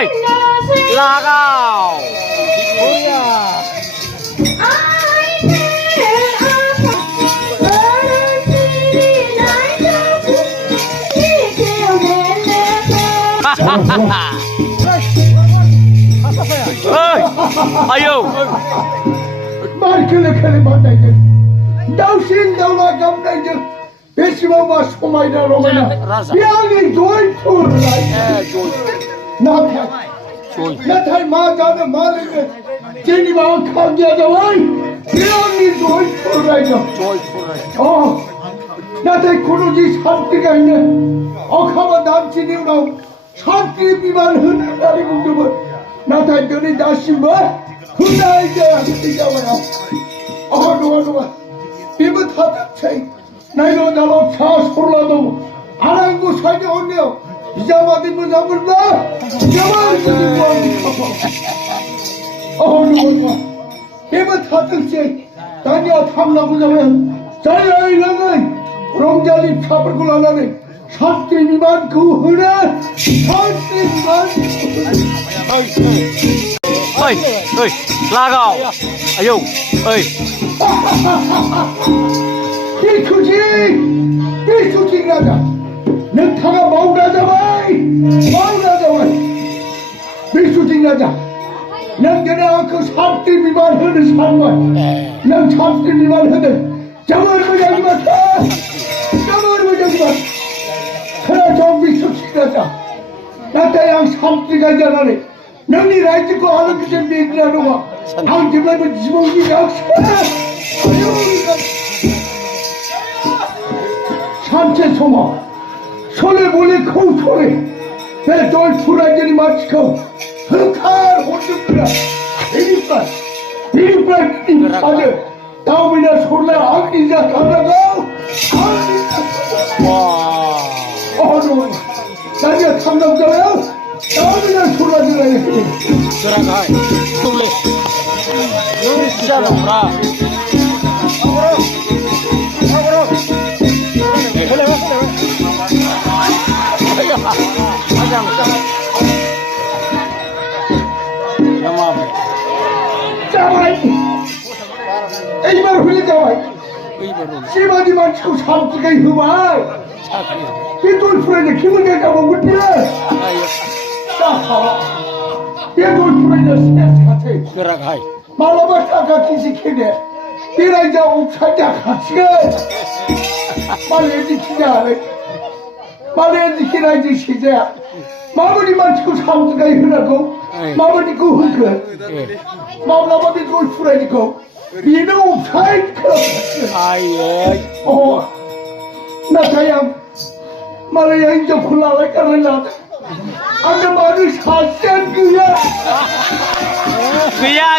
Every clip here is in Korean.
ơi là cao ơi ayo 말 그렇게 만나게 당신 너와 감당적 배심어마 소마이라 로마나 병이 조이풀 나타이 마자는 말을 제니마 강기하자와이 병이 조이풀라이죠 나타이 고르지 산띠가 있네 억하면 남친이 나오 산띠 비만 흔한 날이 궁금은 나타이 너네 다시 뭐 흔하이자 이자와야 누가 이거 다 닥쳐 나이로 나로 차 솔라도 안 하고 살게 온네요 이자마디 무상을 봐 이자마디 누가 이거 다 닥쳐 다니야 탐나보자면 자야 이거는 롱자리 탑을 골라나네 산띠미만 그 흔해 산띠미만 ơi ơi la cao ayo ơi 비수직 라자 능타가 마우라자와이 비수직 라자 능전에 그 산띠미만 흐는 산만 능 산띠미만 흐는 정을 무장이 맞다 정을 무장이 맞다 그래 저 비수직 라자 나타양 산띠가 자라네 능이 라이트고 하는 것을 믿으라는 거 당신은 지목이 약속 산채 소마 소리 몰래 코 소리 내 돌풀한전이 마치고 흑한 혼주구나 비빔밥 인사들 다음이나 소리나 악리자 가다가 나니가 탐남자야 다음이나 소리나 해 들어가 돌래 시작하라 자와이 이발 흘리 자와이 씨바디만 치고 삼지가 이거만 삐돌 풀어야 기분 내가 먹을 때야 삐돌 풀어야 스트레스 같아 들어가 말로만 딱 기시키네 삐라이자 옥상자 같이가 말레지 기자 말레지 기라이지 시자 마무리만 치고 삼지가 이거라고 마무리 그 흙을 마무리만 그 풀어야지고 미는 옥상에 ai 나타양 말이야 이제 콜라를 깔을라 안돼 말을 사시한 그야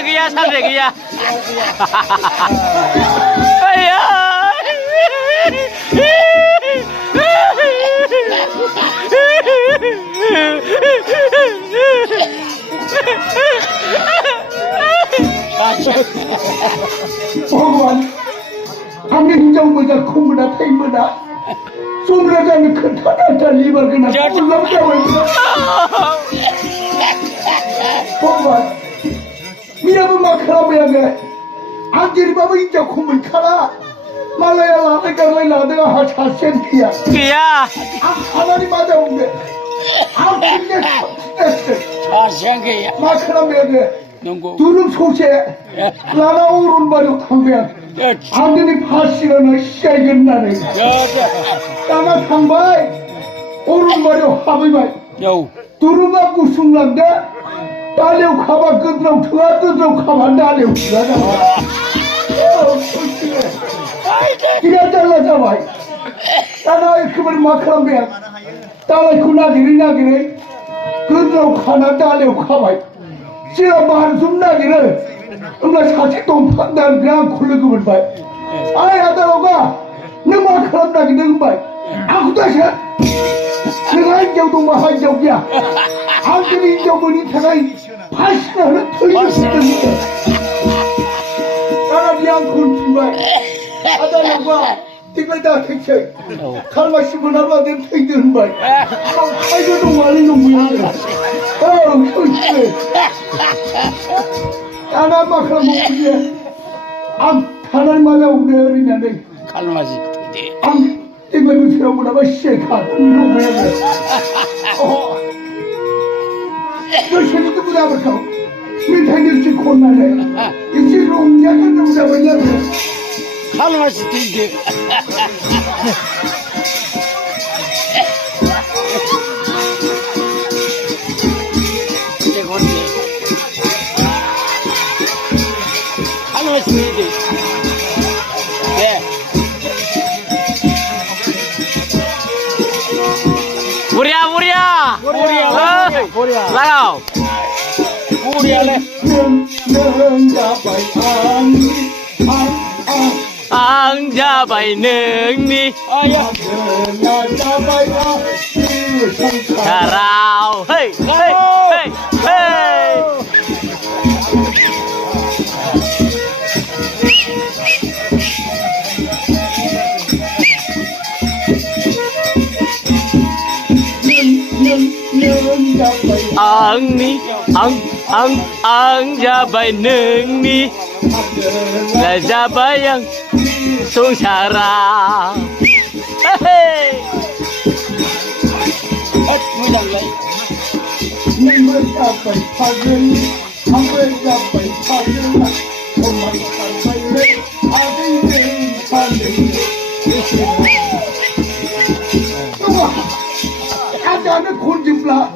그야 산대 그야 아야 भगवान हमने हिजाव मोजां खुंबोना थैबोना जुमरा जानो खोन्थाना लिबार गोनां उल्लां जाबाय भगवान मियाबो मा खालामबायानो आं जेरैबाबो हिजावखौ मोनखाला मालाया लानाय गारनाय लादों आंहा सासेयानो गैया आं खानानै मा जाबावनो आं फिननो मा खालामबायानो 두릅 소세 라나 오른발로 탕배야 안되니 파시라나 시야겠나네 따나 탕바이 오른발로 하비바이 두릅아 구승난데 딸레오 가봐 끄드라고 트가 끄드라고 가봐 날레오 트가자 기가 잘라잡아이 따나이 그걸 마카람배야 따라이 구나기리 끄드라고 가나 딸레오 가봐이 제가 말좀 나기를 엄마 사치 똥 판단 그냥 콜레금을 봐. 아이 하다로가 너무 그런 나기 너무 봐. 아무도 하셔. 내가 인정도 뭐 한정이야. 아무리 인정은 이태가 80년을 틀리고 나라 미안 굴지마. 하다로가 띠글다 택체 어. 칼마시 문화로 된 택들은 말 아이고도 말리는 거야 그렇지 나나 막하 먹지 암 하나님마다 우리 어린애네 칼맛이 암 띠글도 세워보라고 시에카 이런 거야 너 새끼도 부담을하고 민탕일지 곤란해 이제 롱장은 누구라고 칼맛이 되게 칼맛이 되게 네 무리야 나가오 무리야래 앙자바이 능니 가라오 헤이 헤이 헤이 앙니 앙자바이 능니 라자바양 송사라 헤이 아자는 곤집라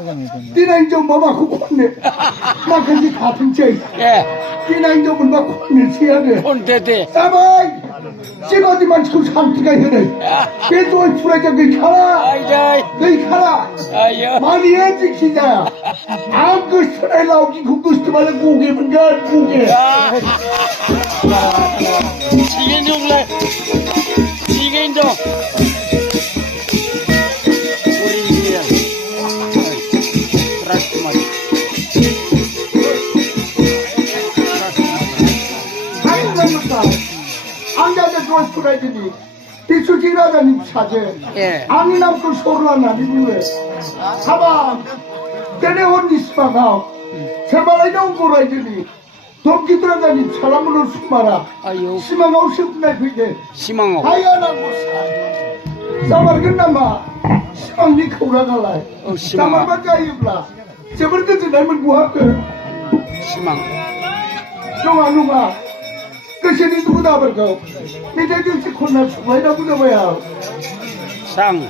디나인 좀 봐봐 그 콘네 나까지 같은 책 예 디나인 좀을 막 콘네 치야돼 콘테테 따바이 찍어지만 저 상태가 이래 계속 풀어져 그 카라 아이자이 그 카라 아이야 많이 해지 시자야 아그 스라이 나오기 그것도 말해 고개 뭔가 고개 지겐 좀래 지겐 좀 우리 이제 라스마리 아이고 안자자 좋아 풀어지니 비추지라자니 차제 예 아니 남고 소리나 나니 왜 가봐 때내 언니 스파가 제발 이런 거라지니 동기 들어가니 사람으로 숨마라 아유 희망 없이 날 그게 희망 없 하야나 못사 싸말 끝나마 희망 니 커가갈라 희망 싸말만 자이블라 제발 그지 날면 뭐할까 희망 농아 그시니 누구다 벌거 이제 정치 콘나 수고이다 부져봐야 상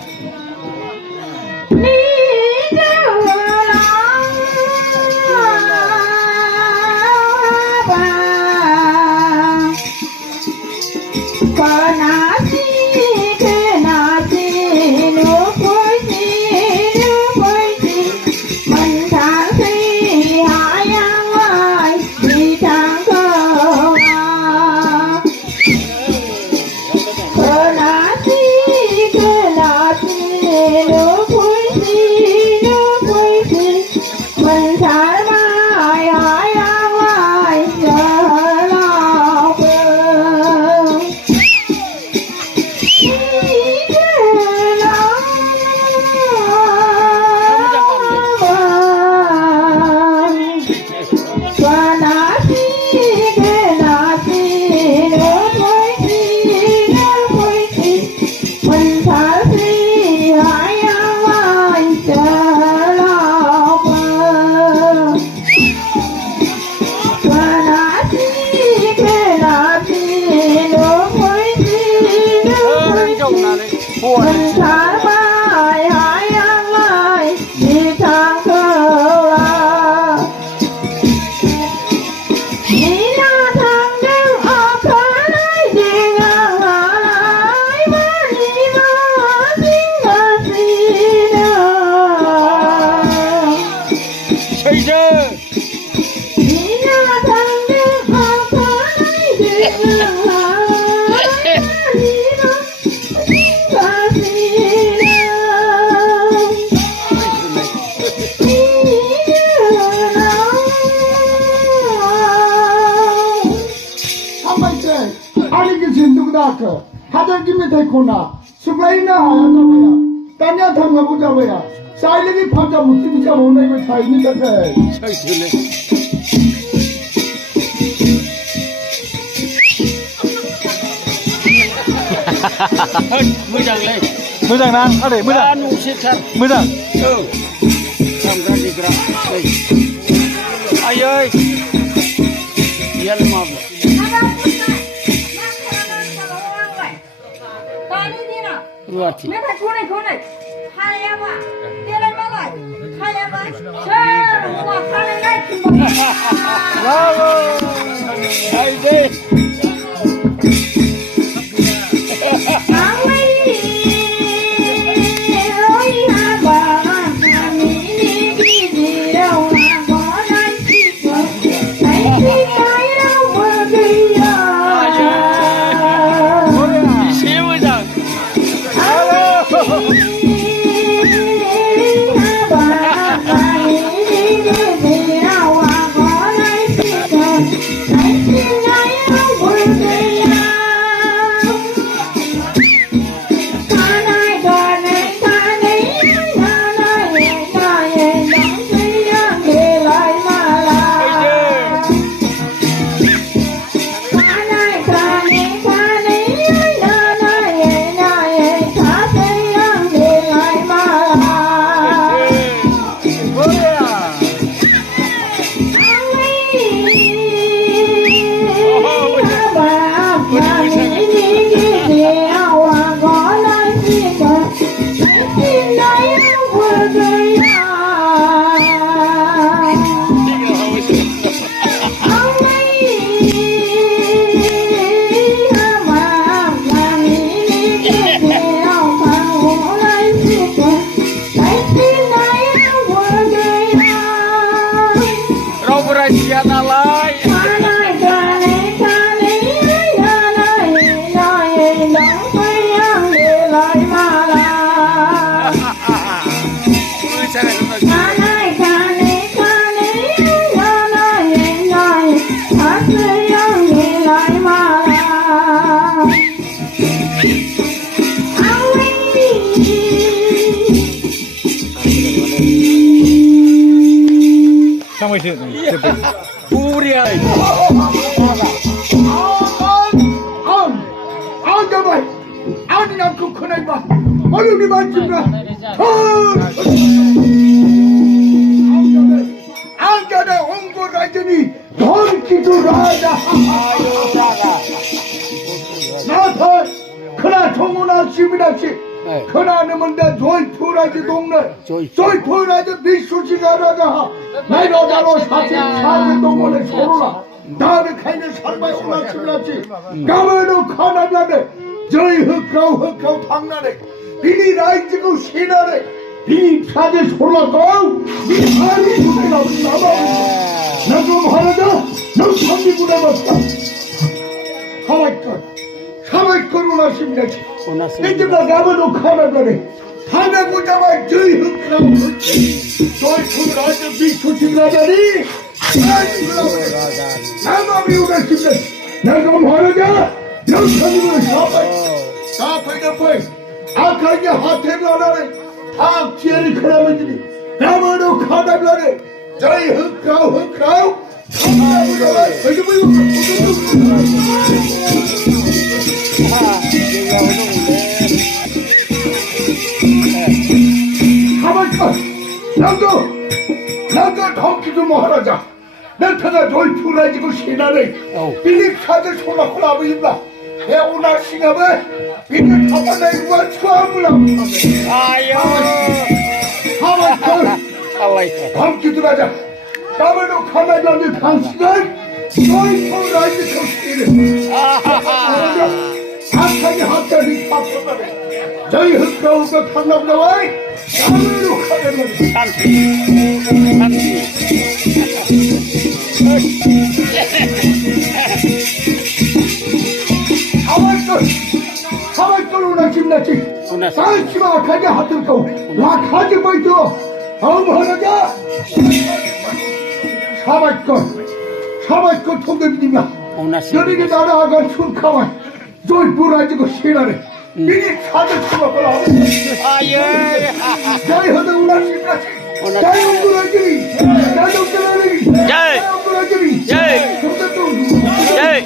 김에 데코나 수가이나 하야자마야 따냐 당가보자마야 사이레기 파자 무티비자 오나이고 차이니 같아 Mới rằng lên. Mới rằng nang, ở đây mới Ra rằng, nụ xếp sẵn. mới rằng. Làm ra đi ra. Đây. Ai ơi. Yên mà. Rùa thì. Bravo. Ai đây. Xong rồi thử. Uri ơi. 잠깐만 아니 난그 큰아이 봐 얼굴이 맞지마 안가다 홍보라더니 던기도라자 나타 그나 정훈아 시민아씨 그나 너문다 조이푸라지 동네 조이푸라지 미수지가라자 나이로자로 사실 동문에 소로라 나를 가인의 살바에 올라치면았지 가만히 가나다네 저희 흑가우 방나네 비니 라이즈고 시나네 비니 차게 솔라고 니 하니 눈에 나오지 나봐 나좀 하나다 너 참미구나 봤다 하와이권 올라치면았지 이제 나 가만히 가나다네 가나보자마 저희 흑가우 저희 라이즈 미수지가라니 나만 오겠습니다. 내가 말하자. 영상으로 사파이 덮어이. 아까 이제 하태를 하나네. 다 기회를 그라면들이 나만으로 가다면에 저희 흑가우. 참나무자가 가만있어. 나도 덩기 좀 하라자. 너타가 돌풀어지고 신하네 빌립 차들 소나콜라 보인다 배우나 시가면 빌립 타바나 이구가 추하물라고 아유. 하마털 덩기들하자 까마도 가만히 당신은 너희 풀어지 정신이래 사탄이 합자리 바꿔가네 저희 흑가우가 탕나보자와 까마도 가만히 참치. 하와이권 오나 김나치 사이치마 가게 하들고 와 가지 보이도 어머하나자 하와이권 통금이니까 너희들 나라가 출카와 জয়পুর রাজ্যকে সেনারে তিনি সাথে ক্ষমা করা 아유. জয় হতে উনার শিবরাশি জয় অঙ্কুরাজী জয় অঙ্কুরাজী জয়। অঙ্কুরাজী জয়। সত্য জয়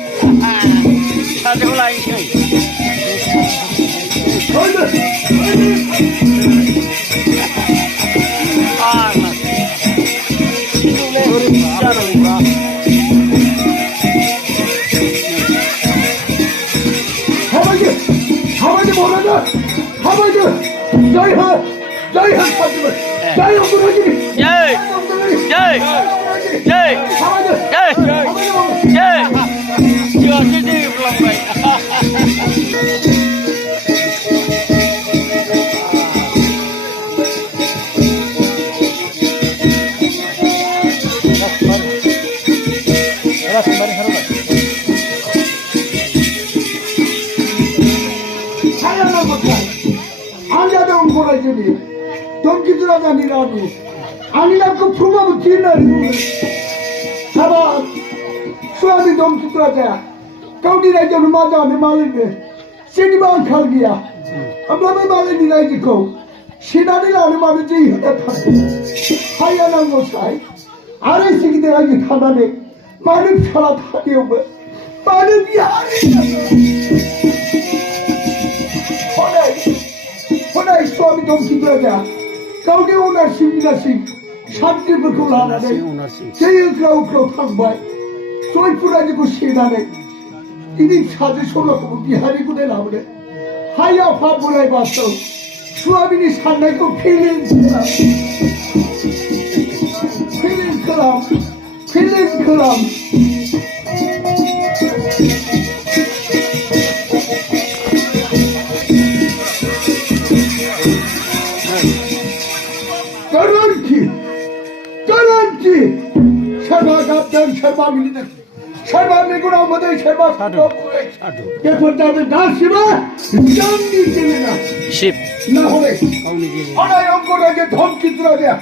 사정 라인. 아, 나. 우리 진짜로인가? 하마지 뭐라냐 하마지 জয় সাধু জয় অঙ্কুরাজী জয় জয় জয় হামাজি জয় জয় 이거 진짜 불러봐. 하얀 것들 아니야도 어ঙ্কু라জী 덤기들어다니라고 아니라 그 부모부 뒤나리 사바 수아비 덤기들어자 거기라 좀 맞아 내 말인데 시니만 칼기야 아무나 말이 니라지고 시나리라는 말이지 하얀 것 사이 아래 시기들하기 타다네 많은 편하 타디오고 많은 미안해 호나이 수아비 덤기들어자 거기 오나 시기라시 শান্তিপুর কোলানা নেই সেই উকরাও থাকবাই জয়পুর রাজ্যকে সেনানে তিনি সাজে ষোলক বিহারি গুণে নামলে হাইয়া ফাট বলাই বাস্তব সুয়াবিনী সান্নাইকে ফিলিং খেলাম garanti Sherba kaptan Sherba militer Sherba meguna madai Sherba Sadu. ke portade dashiba jangi kelena 10 na hobe ana অঙ্কুরাজী ধমকি তুলা দেয়া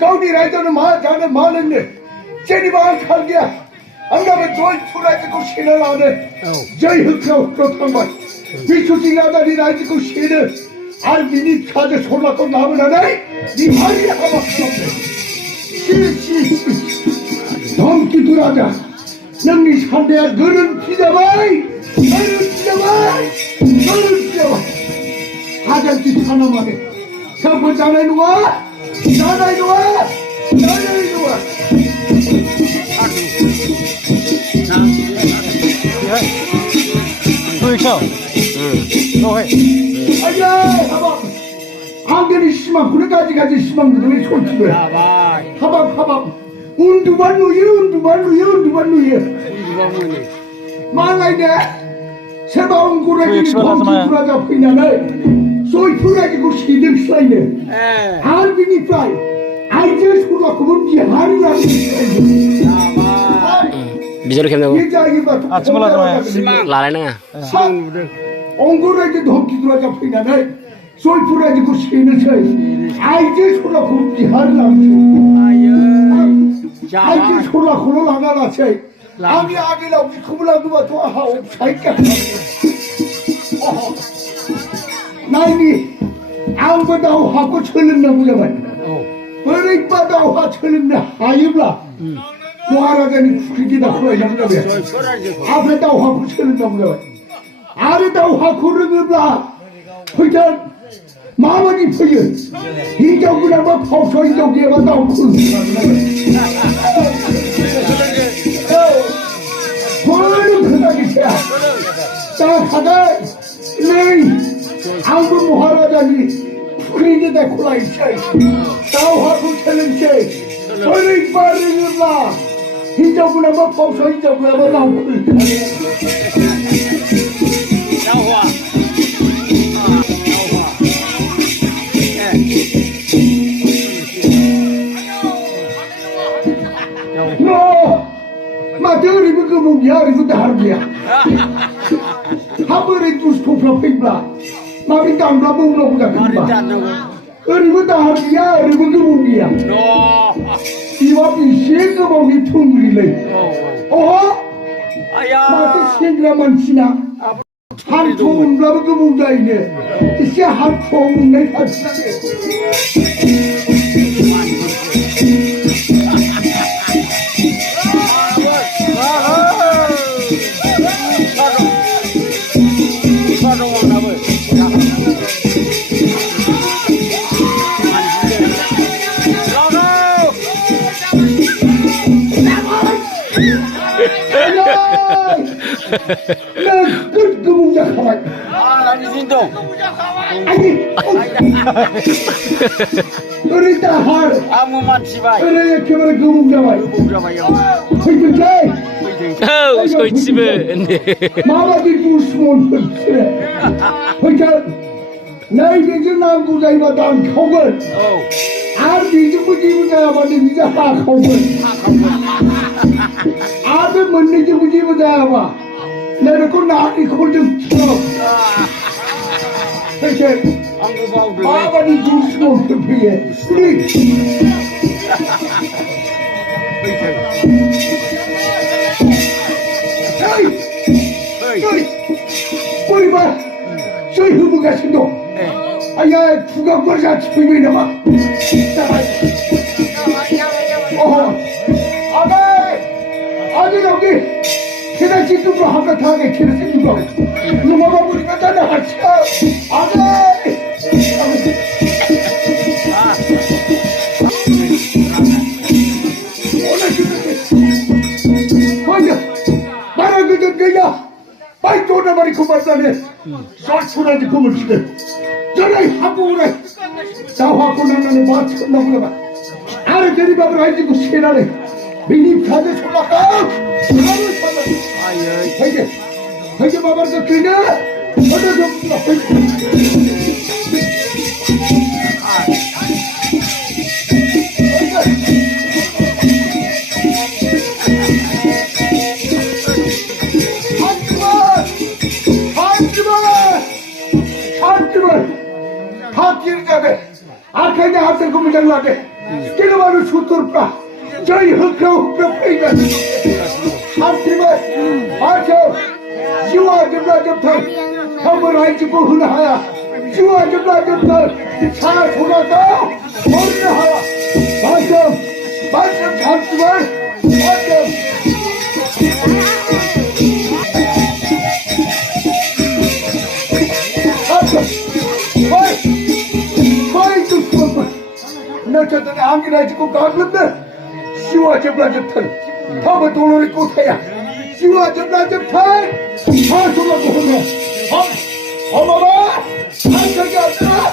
কাউনি রাইজনে মা জানে মানেননে চেনিবান খাল গিয়া আমরা জয়পুর রাজ্যকে সেনা লানে জয় হুকরা প্রথমবার বিশুতি রাজানি রাজ্যকে সেনা আর মিনিট সাজে সোলা তো নাম না নাই বিহারি আমার সামনে ধমকি তু রাজা নঙ্গি সামনে আর গরম খিদাবাই হাজার কি থানা মানে সব জানাই নোয়া 그렇죠 너해 아야 하박 안견이 심한 그래가지 심한 놈이 손치고야 하박 운두반 누이 망하이네 세바 엉구라지 덩치구라자 피냐네 소이프라지고 시득사이네 알비니 프라이 아이제 수가 그분지 하리라고 비저로 캠 되고 아침마다 라라나 엉구라지 덩치구라자 피냐네 소이프라지고 시득사이 아이제 수가 그분지 하리라고 আইতে ছোলা খোলো লাগাল আছে আমি আগে লাউকি খুবলা দুবা তো হাও সাইকা নাইনি আমগো দাও হাকো ছলেন না বুঝা ভাই ওরেইবা দাও হা ছলেন না হাইবলা মহারাজানি ফুকি দা খোই না বুঝা ভাই আপনি দাও হাকো ছলেন না বুঝা ভাই আরে দাও হাকো রুবলা হইতা 마음이 풀려 이적구나 뭐 폭소 이적구나 뭐 쿨 뭐는 그다기야 자 가다 네 아무 모하라자니 프리드다 콜라이샤 다하고 챌린지 어리 빠르는라 이적구나 뭐 폭소 이적구나 뭐 쿨 Mate ori bu mugia ori bu dargia. Habere tu stopra pibla. Mari tangla bu no buda pibla. Ori bu dargia ori bu mugia. No. Iwa pishe ko bogi thungri le. Oh. 아야. Mate singra mansina. 한통 나도 그 문제이네. 이제 한통 내 가슴에. 그 문제 가만. 진동. 아니. 그러다 할. 아무만 지바. 그래 그만 그 문제 와. 그렇게. Oh, so it's 마마디 부스몬 그래. 그러니까 나에게 좀 남구자이마 난口을. 아비 좀 부지부자 마디 이제 하口을. 아비 뭔지 부지부자 마. 내가 그 나이 콜좀 쳐. 그렇게 마마디 부스몬 그게. 우리. 우리 봐, 저희 후보가 신도. 아야, 국악과자 집에 나와. 아니 여기 계단 짓고 한가하게 계단 짓는 거. 누가 보니까 다 나갔어. 말아 그저 그야 빨리 돌아버리 그만다네 쏠출하지 그물 시대 저래 한국으로 나하고 나는 맞췄나 보다 아래 대리밥을 알지고 세나네 미니 타대 솔라까 되게 바바를 그 그냐 어느 정도 아까냐 앞에 고무장 나게 깨르마루 수토르파 저희 흑혀 페이가 한팀은 마셔 지와 점라점터 험을 알지고 흔하야 지와 점라점터 차 돌아서 머리를 하야 마셔 잠시만 마셔 너저들이 안기나 짓고 가는데 시와 점라점터 더버 돌로리 꽃해야 시와 점라점터 다 돌아고 하면 어머마 한석이 없더라